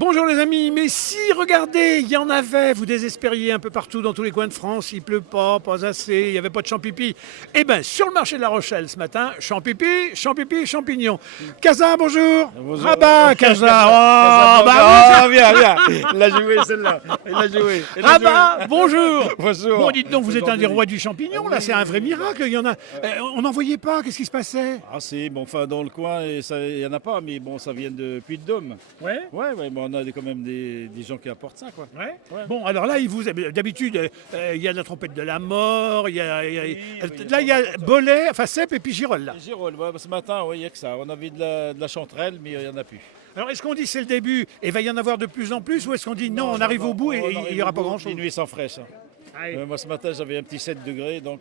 Bonjour les amis, mais si, regardez, il y en avait, vous désespériez un peu partout dans tous les coins de France, il pleut pas assez, il n'y avait pas de champipi. Eh bien, sur le marché de La Rochelle ce matin, champipi, champignons. Casa, bonjour. Bonjour. Rabat, Casa, Ah, oh, bah oui. bien. Il a joué celle-là. Rabat, bonjour. Bonjour. Bon, dites donc, vous êtes un des rois du champignon, là, c'est un vrai miracle, il y en a. On n'en voyait pas, qu'est-ce qui se passait? Ah si, bon, enfin dans le coin, il n'y en a pas, mais bon, ça vient de Puy-de-Dôme. Ouais. Ouais, bon, on a quand même des gens qui apportent ça, quoi. Ouais. Ouais. Bon, alors là, d'habitude, il y a la trompette de la mort, il y a, oui, là, il y a Bolet, enfin Cep et puis Girol, là. Girolles, ouais, ce matin, il n'y a que ça. On avait de la chanterelle, mais il n'y en a plus. Alors, est-ce qu'on dit c'est le début et il va y en avoir de plus en plus, ou est-ce qu'on dit non, on arrive au bout et il n'y aura pas grand-chose? Les nuits sont fraîches. Hein. Ah oui. Moi, ce matin, j'avais un petit 7 degrés, donc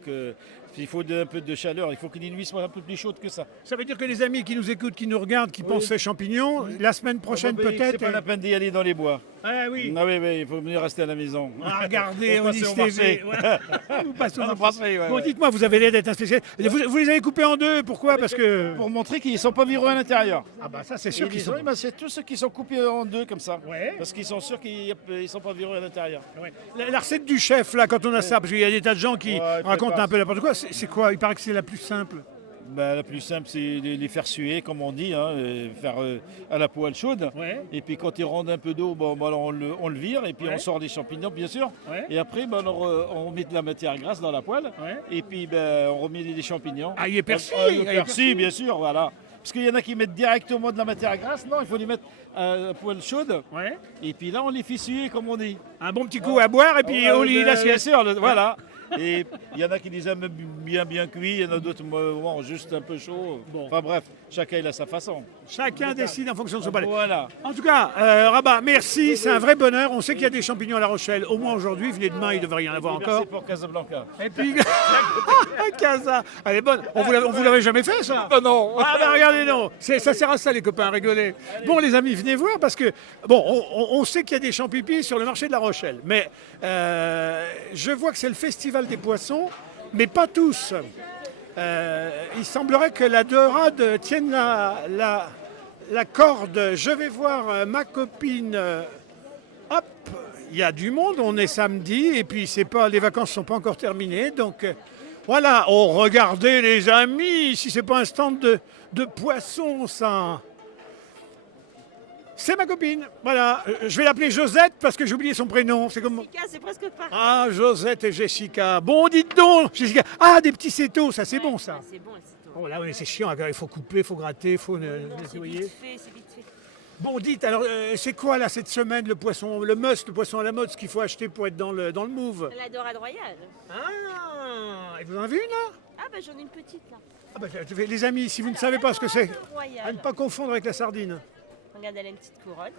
il faut un peu de chaleur. Il faut que les nuits soient un peu plus chaudes que ça. Ça veut dire que les amis qui nous écoutent, qui nous regardent, qui pensent champignons, la semaine prochaine C'est peut-être. pas la peine d'y aller dans les bois. Ah oui. Ah oui, il faut mieux rester à la maison. Ah, regardez, Faut on passer dit au TV. marché. Voilà. Vous passez au Au marché. marché, ouais, Bon, ouais. dites-moi, vous avez l'air d'être un spécialiste. Vous les avez coupés en deux, pourquoi? Parce que. Pour montrer qu'ils ne sont pas vireux à l'intérieur. Ah, bah ça, c'est sûr qu'ils sont. C'est tous ceux qui sont coupés en deux comme ça. Ouais. Parce qu'ils sont sûrs qu'ils ne sont pas vireux à l'intérieur. Ouais. La recette du chef, là, quand on a ça, parce qu'il y a des tas de gens qui Ouais, racontent prépare. un peu n'importe quoi, c'est quoi? Il paraît que c'est la plus simple. Ben, la plus simple, c'est de les faire suer, comme on dit, hein, et faire à la poêle chaude. Ouais. Et puis quand ils rendent un peu d'eau, alors on le vire et puis Ouais. on sort des champignons, bien sûr. Ouais. Et après, on met de la matière grasse dans la poêle. Ouais. Et puis on remet des champignons. Ah, il est persil, Le il est persil, persil. bien sûr, voilà. Parce qu'il y en a qui mettent directement de la matière grasse. Non, il faut les mettre à la poêle chaude. Ouais. Et puis là, on les fait suer, comme on dit. Un bon petit coup à boire et puis au lit Bien l'assiette. sûr, voilà. Et il y en a qui les aiment bien cuits, il y en a d'autres juste un peu chaud. Bon. Enfin bref, chacun il a sa façon. Chacun décide en fonction de son palais. Voilà. En tout cas, Rabat, merci, c'est un vrai bonheur. On sait qu'il y a des champignons à La Rochelle, au moins aujourd'hui. Venez demain, il ne devrait y en avoir Merci encore. pour Casablanca. Et puis, Casa, elle est bonne. On vous l'avait jamais fait, ça? Non. Ah ben regardez, non, ça sert à ça les copains, à rigoler. Bon les amis, venez voir parce que, bon, on sait qu'il y a des champipis sur le marché de La Rochelle, mais je vois que c'est le festival des poissons, mais pas tous. Il semblerait que la dorade tienne la corde. Je vais voir ma copine, hop, il y a du monde, on est samedi, et puis les vacances ne sont pas encore terminées, donc... Voilà, oh regardez les amis, si c'est pas un stand de poissons ça. C'est ma copine, voilà. Je vais l'appeler Josette parce que j'ai oublié son prénom. C'est comme... Jessica, c'est presque pareil. Ah, Josette et Jessica. Bon, dites donc, Jessica. Ah, des petits cétos, ça c'est bon ça. Ah, c'est bon, c'est tout. Oh là oui, c'est chiant, il faut couper, il faut gratter, il faut Non, c'est nettoyer. vite fait, c'est vite fait. Bon, dites, alors c'est quoi là cette semaine le poisson, le poisson à la mode, ce qu'il faut acheter pour être dans le move? La dorade royale. Ah, et vous en avez une là? Ah bah j'en ai une petite là. Ah bah, les amis, si vous ne savez pas ce que c'est, à Royale. ne pas confondre avec la sardine. Regarde, elle a une petite couronne.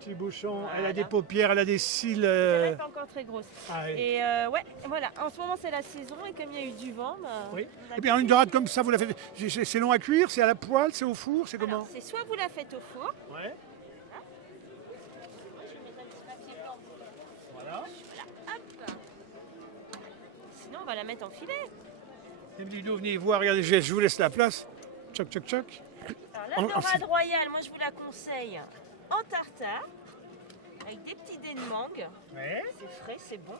Petit bouchon, elle a Voilà. des paupières, elle a des cils. Elle n'est pas encore très grosse. Ah, oui. Et ouais, voilà. En ce moment c'est la saison et comme il y a eu du vent, bah, Oui. on a Et bien pu- une dorade comme ça, vous la faites. C'est long à cuire, c'est à la poêle, c'est au four, c'est Alors, comment? c'est soit vous la faites au four. Ouais. Moi, je vais mettre un petit papier blanc. Voilà. Voilà, hop. Sinon on va la mettre en filet. Et Ludo, venez voir, regardez, je vous laisse la place. Tchoc, tchoc, tchoc. Alors la En- en dorade filet. royale, moi je vous la conseille en tartare. Avec des petits dés de mangue. Ouais. C'est frais, c'est bon.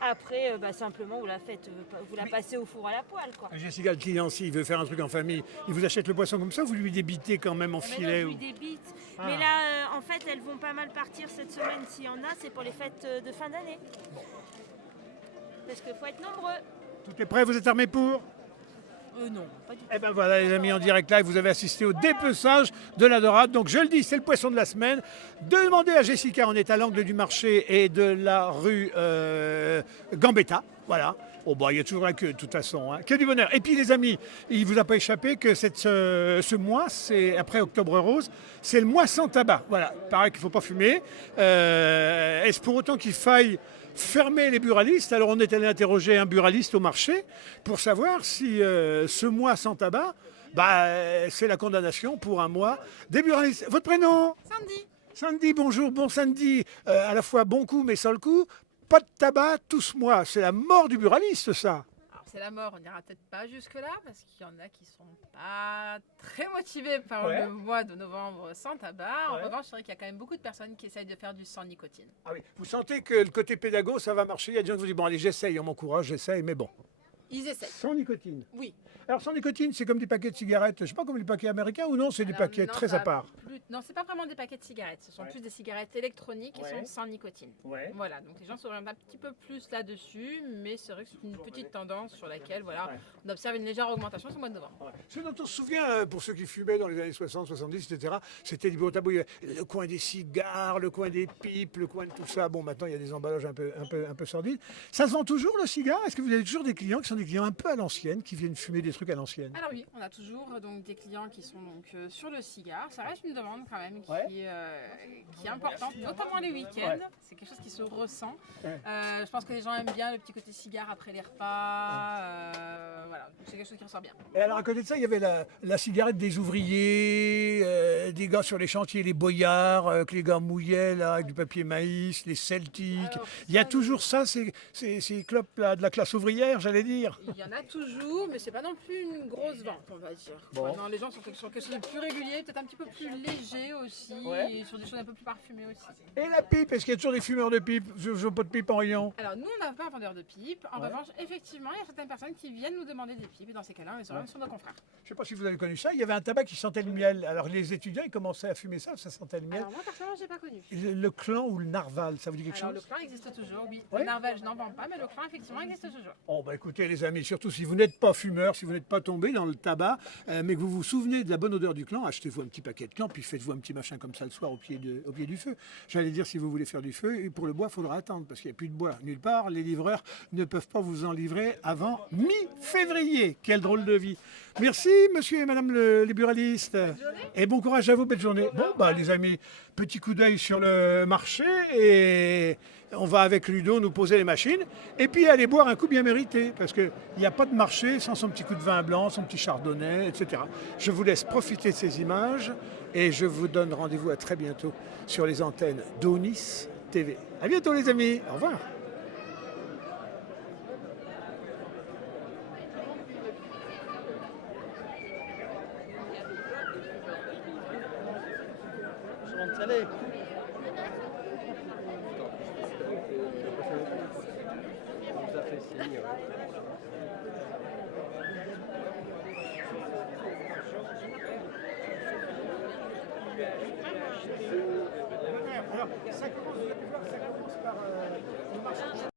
Après, simplement, vous la faites, vous la passez au four à la poêle, quoi. Jessica, le client, s'il veut faire un truc en famille, il vous achète le poisson comme ça, vous lui débitez quand même en Mais non, filet je ou... lui débite. Ah. Mais là, en fait, elles vont pas mal partir cette semaine. S'il y en a, c'est pour les fêtes de fin d'année. Parce qu'il faut être nombreux. Tout est prêt, vous êtes armés pour? Non, pas du tout. Eh ben voilà les amis, en direct live, vous avez assisté au dépeçage de la dorade. Donc je le dis, c'est le poisson de la semaine. Demandez à Jessica, on est à l'angle du marché et de la rue Gambetta. Voilà. Oh bah il y a toujours la queue de toute façon. Hein. Que du bonheur. Et puis les amis, il vous a pas échappé que ce mois, c'est après Octobre Rose, c'est le mois sans tabac. Voilà. Pareil qu'il ne faut pas fumer. Est-ce pour autant qu'il faille fermer les buralistes? Alors on est allé interroger un buraliste au marché pour savoir si ce mois sans tabac, c'est la condamnation pour un mois des buralistes. Votre prénom? Sandy. Sandy, bonjour, bon Sandy, à la fois bon coup mais sans le coup. Pas de tabac tout ce mois, c'est la mort du buraliste ça. Alors c'est la mort, on n'ira peut-être pas jusque-là, parce qu'il y en a qui sont pas très motivés par Ouais. le mois de novembre sans tabac. En Ouais. revanche, c'est vrai qu'il y a quand même beaucoup de personnes qui essayent de faire du sans nicotine. Ah oui. Vous sentez que le côté pédago, ça va marcher. Il y a des gens qui vous disent, bon allez, j'essaye, on m'encourage, j'essaye, mais bon. Ils essayent, Sans nicotine. oui. Alors sans nicotine, c'est comme des paquets de cigarettes, je sais pas comme les paquets américains ou non, c'est des Alors, paquets non, très ça à part. Non, c'est pas vraiment des paquets de cigarettes, ce sont Ouais. plus des cigarettes électroniques qui Ouais. sont sans nicotine. Ouais. Voilà, donc les gens s'orientent un petit peu plus là-dessus, mais c'est vrai que c'est une petite tendance sur laquelle voilà, Ouais. on observe une légère augmentation sur le mois de novembre. Ce dont on se souvient, pour ceux qui fumaient dans les années 60, 70, etc., c'était du beau tabou. Il y avait le coin des cigares, le coin des pipes, le coin de tout ça. Bon, maintenant, il y a des emballages un peu sordides. Ça se vend toujours, le cigare? Est-ce que vous avez toujours des clients qui sont des clients un peu à l'ancienne, qui viennent fumer des trucs à l'ancienne? Alors oui, on a toujours donc des clients qui sont donc sur le cigare. Ça reste une demande quand même Ouais. qui est importante, notamment les week-ends. Ouais. C'est quelque chose qui se ressent. Ouais. Je pense que les gens aiment bien le petit côté cigare après les repas. Voilà, donc c'est quelque chose qui ressort bien. Et alors, à côté de ça, il y avait la cigarette des ouvriers, des gars sur les chantiers, les boyards, que les gars mouillaient là, avec du papier maïs, les celtiques. Alors, Il y a ça, toujours ça, ces clopes là, de la classe ouvrière, j'allais dire. Il y en a toujours, mais c'est pas non plus une grosse vente, on va dire. Bon. Non, les gens sont sur quelque chose de plus régulier, peut-être un petit peu plus léger aussi, Ouais. et sur des choses un peu plus parfumées aussi. Et la pipe, est-ce qu'il y a toujours des fumeurs de pipe? Je veux pas de pipe en rayon. Alors nous, on n'a pas un vendeur de pipes. En Ouais. revanche, effectivement, il y a certaines personnes qui viennent nous demander des pipes, et dans ces cas-là, on les oriente sur nos confrères. Je ne sais pas si vous avez connu ça, il y avait un tabac qui sentait le miel. Alors les étudiants, ils commençaient à fumer ça sentait le miel. Alors moi, personnellement, j'ai pas connu. Le clan ou le narval, ça vous dit quelque Alors le chose? clan existe toujours, oui. Ouais. Le narval, je n'en vends pas, mais le clan, effectivement, existe toujours. Oh bah écoutez les amis, surtout si vous n'êtes pas fumeur, si vous n'êtes pas tombé dans le tabac, mais que vous vous souvenez de la bonne odeur du clan, achetez-vous un petit paquet de clan, puis faites-vous un petit machin comme ça le soir au pied du feu. J'allais dire si vous voulez faire du feu, et pour le bois, il faudra attendre, parce qu'il n'y a plus de bois nulle part. Les livreurs ne peuvent pas vous en livrer avant mi-février. Quelle drôle de vie. Merci monsieur et madame les buralistes. Et bon courage à vous, belle journée. Bon bah les amis, petit coup d'œil sur le marché et on va avec Ludo nous poser les machines et puis aller boire un coup bien mérité parce qu'il n'y a pas de marché sans son petit coup de vin blanc, son petit chardonnay, etc. Je vous laisse profiter de ces images et je vous donne rendez-vous à très bientôt sur les antennes d'Onis TV. À bientôt les amis, au revoir. Alors, ça commence, vous allez voir, ça commence par le marché.